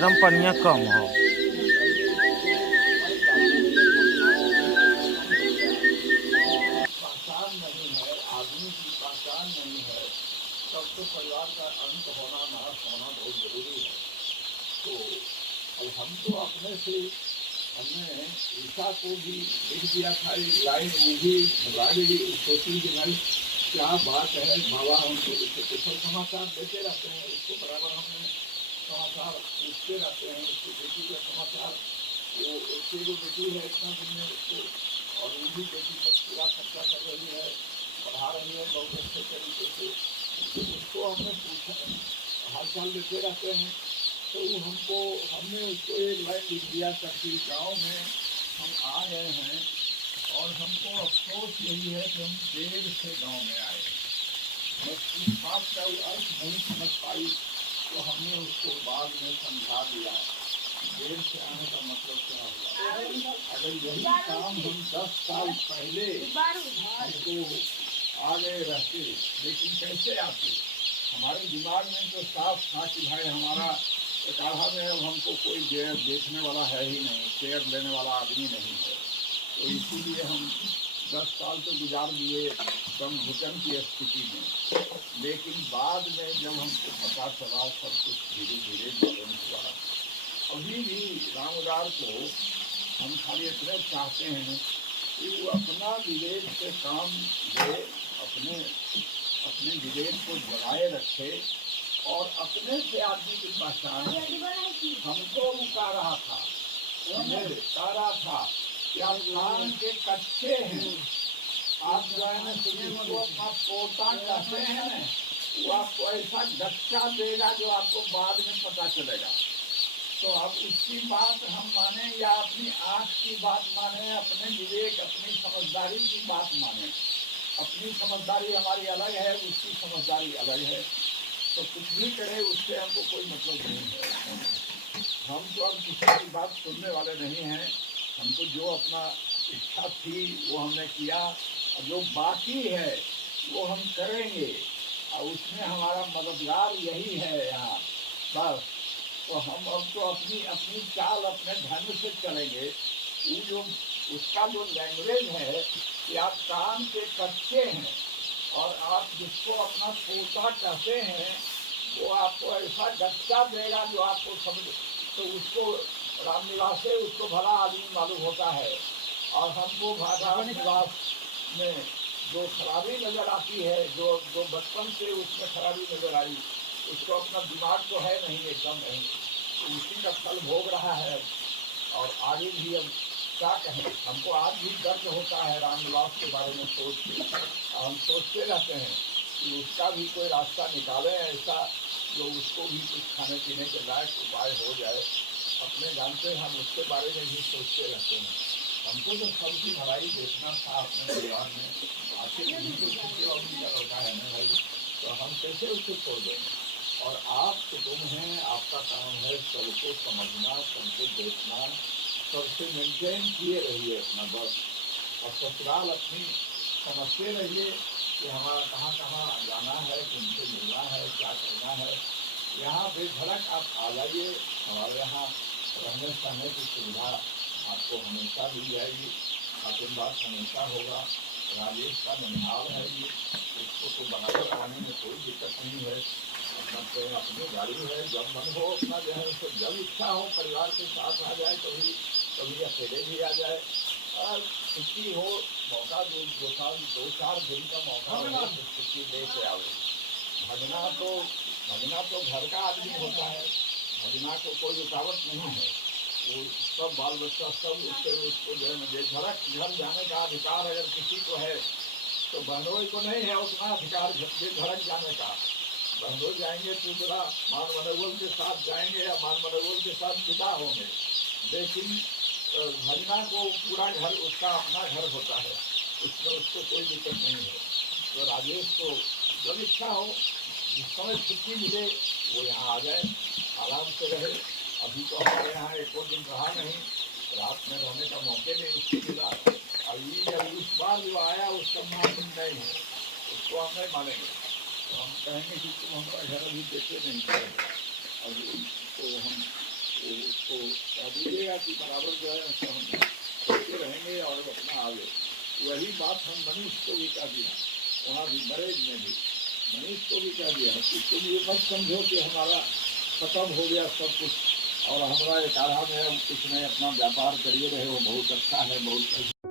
गरम पनिया कम हो। पहचान नहीं है, आदमी की पहचान नहीं है, तब तो परिवार का अंत होना, नाश होना बहुत जरूरी है। तो अब हम तो अपने से हमने ईसा को भी लिख दिया था, एक लाइन वो भी सोची कि भाई क्या बात है, बाबा हमको कुशल समाचार देते रहते हैं, उसको बराबर हमने समाचार पूछते रहते हैं, उसकी बेटी का समाचार, वो उसकी जो बेटी है इतना दिन में उसको, और वो भी बेटी पर पूरा खर्चा कर रही है, पढ़ा रही है बहुत अच्छे तरीके से, तो उसको हमने पूछा, हाल चाल देते रहते हैं। तो हमने उसको एक लाइन लिख दिया कि गाँव में हम आ गए हैं और हमको अफसोस यही है कि हम देर से गांव में आए। बस इस बात का अर्थ नहीं समझ पाई, तो हमने उसको बाद में समझा दिया देर से आने का मतलब क्या होगा। अगर यही काम हम 10 साल पहले हमको आ गए रहते, लेकिन कैसे आते, हमारे दिमाग में तो साफ था कि भाई हमारा काढ़ा में अब हमको कोई देखने वाला है ही नहीं, शेयर लेने वाला आदमी नहीं है, तो इसीलिए हम 10 साल तो गुजार दिए कम भूचन की स्थिति में। लेकिन बाद में जब हमको पता चला सब कुछ धीरे धीरे मालूम हुआ। अभी भी रामदार को हम खाली इतने चाहते हैं कि वो अपना विवेक से काम ले, अपने विवेक को जगाए रखे और अपने से आदमी की पहचान। हमको वो कह रहा था कि आप काम के कच्चे हैं, आप जो है ना को अपना पोता कहते हैं ना, वो आपको ऐसा गच्चा देगा जो आपको बाद में पता चलेगा। तो अब उसकी बात हम माने या अपनी आँख की बात माने, अपने विवेक अपनी समझदारी की बात माने। अपनी समझदारी हमारी अलग है, उसकी समझदारी अलग है, तो कुछ भी करे उससे हमको कोई मतलब नहीं है। हम तो अब किसी की बात सुनने वाले नहीं हैं। हमको जो अपना इच्छा थी वो हमने किया, और जो बाकी है वो हम करेंगे, और उसमें हमारा मददगार यही है यहाँ बस। तो हम अब तो अपनी चाल अपने ढंग से चलेंगे। वो जो उसका जो लैंग्वेज है कि आप काम के कच्चे हैं और आप जिसको अपना पोता कहते हैं, वो आपको ऐसा गच्चा देगा जो आपको समझ, तो उसको रामनिवास से उसको भला आदमी मालूम होता है। और हमको रामनिवास में जो खराबी नजर आती है, जो बचपन से उसमें खराबी नजर आई, उसको अपना दिमाग तो है नहीं, एकदम नहीं, उसी का फल भोग रहा है। और आगे भी अब क्या कहें, हमको आज भी दर्द होता है रामनिवास के बारे में सोच के। हम सोचते रहते हैं कि उसका भी कोई रास्ता निकाले ऐसा जो उसको भी कुछ खाने पीने के लायक उपाय हो जाए। अपने जानते हम उसके बारे में भी सोचते रहते हैं। हमको तो सबकी भलाई देखना था अपने परिवार में, आखिर यही तो खुशी और होता है ना भाई, तो हम कैसे उसको छोड़ देंगे। और आप कुटुंब हैं, आपका काम है सबको समझना, सबको देखना, सबसे मेंटेन किए रहिए अपना बस। और ससुराल अपनी समझते रहिए कि हमारा कहाँ कहाँ जाना है, किनसे मिलना है, क्या करना है। यहाँ बेधड़क आप आ जाइए, हमारे यहाँ रहने सहने की सुविधा आपको हमेशा मिल जाएगी, आशीर्वाद हमेशा होगा। राजेश का ननिहाल है ये, उसको तो बनाकर आने में कोई दिक्कत नहीं है। अपनी गाड़ी है, जब मन हो अपना जो है उसको जब इच्छा हो परिवार के साथ आ जाए, कभी अकेले भी आ जाए, और छुट्टी हो, मौका दो चार दिन का मौका हो तो छुट्टी ले के आओ। भगना तो घर का आदमी होता है, भगना को कोई रुकावट नहीं है, वो सब बाल बच्चा सब उसको जो है बेधड़क घर जाने का अधिकार अगर किसी को है, तो बहनोई को नहीं है उतना अधिकार बेधड़क जाने का। बहनोई जाएंगे तो जरा मान मनोबल के साथ जाएंगे या मान मनोबल के साथ विदा होंगे, लेकिन भगना को पूरा घर उसका अपना घर होता है, उसमें उसको कोई दिक्कत नहीं है। तो राजेश को जब इच्छा हो, जिस समय छुट्टी मिले वो यहाँ आ जाए, आराम से रहे। अभी तो हमारे यहाँ एक और दिन रहा नहीं, रात में रहने का मौके नहीं उसको मिला। अभी इस बार जो आया उसका मालूम नहीं है, उसको हम नहीं मानेंगे, तो हम कहेंगे कि तुम हमारा घर अभी देखे नहीं थे, अभी तो हम लगेगा कि बराबर जो है सब हम करते रहेंगे और अपना आगे। वही बात हम मनीष को भी कह दिया, वहाँ भी बरेज में भी मनीष को भी कह दिया कि तुम ये मत समझो कि हमारा खत्म हो गया सब कुछ और हमारा एक आधा में कुछ नहीं, अपना व्यापार करिए रहे हो, बहुत अच्छा है, बहुत अच्छा।